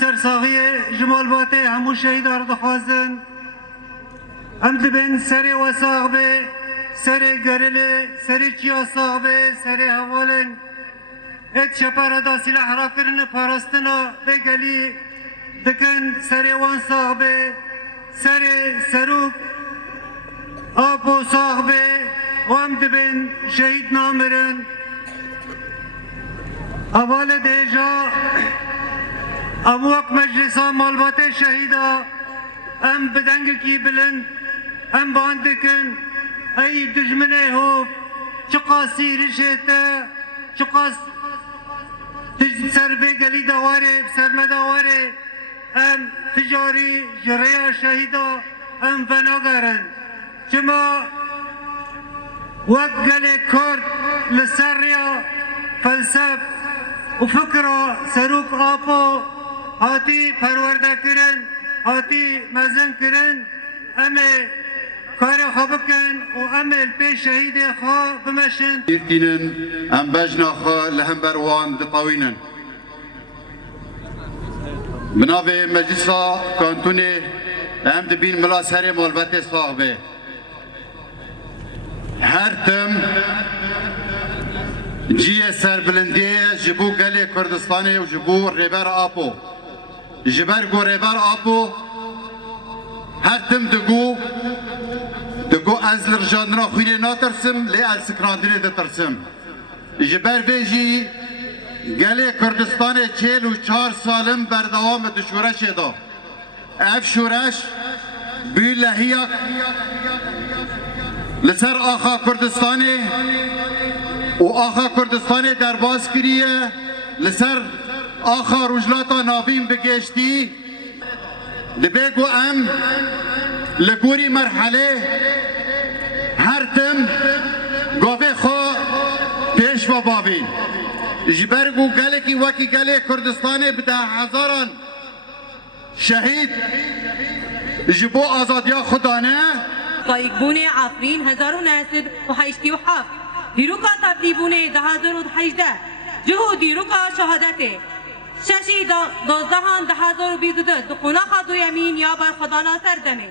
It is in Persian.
سرساغی جمال باته همو شهید دخوازن هم دبن سر وساق به سر گرله سر چیا ساق به سر حوالن ات شپر دا سلاح را کرن پارستنا بگلی دکن سر وان ساق به سر سروک آبو ساق به و هم دبن شهید نامرن اول دیجا اموک مجلسا مالبات شهیدا ام بدنگ کی بلند ام باندکن ای دجمنه هو چقاسی رشته چقاس سر بگلی دواره سر دواره ام تجاری جریا شهیدا ام فناگرن چما وقت گلی کرد لسریا فلسف و فکر سروک آپو هاتی پرورده کرن هاتی مزن کرن امی کار خواب کن و امی پی شهید خواه بمشن دیرتینن ام بجنا خواه لهم بروان دطاوینن بنابه مجلسا کانتونه ام دبین ملا سر مالبت صاحبه هر تم جیه سر بلندیه جبو گلی کردستانه و جبو ریبر آپو جبر گو ریبر آپو هر تم دگو از لرجاندنا خوینه ناترسم لی از سکراندنه دترسم جبر بیجی گلی کردستانه 44 سالم بردوام دشورش دا اف شورش بی لحیق لسر آخا کردستانه و آخا کردستان درباز کریه لسر آخا رجلاتا ناوین بگشتی دبیگو ام لگوری مرحله هر تم گاوه خوا پیش و بابین جبرگو گله کی وکی گله کردستان بده هزاران شهید جبو آزادیا خدانه قایقبون عفرین 1987 دیروکا تبلیبونه 2018 جهو دیروکا شهادته ششی 12 2022 دقونا خدو یمین یا بر خدانا سردمه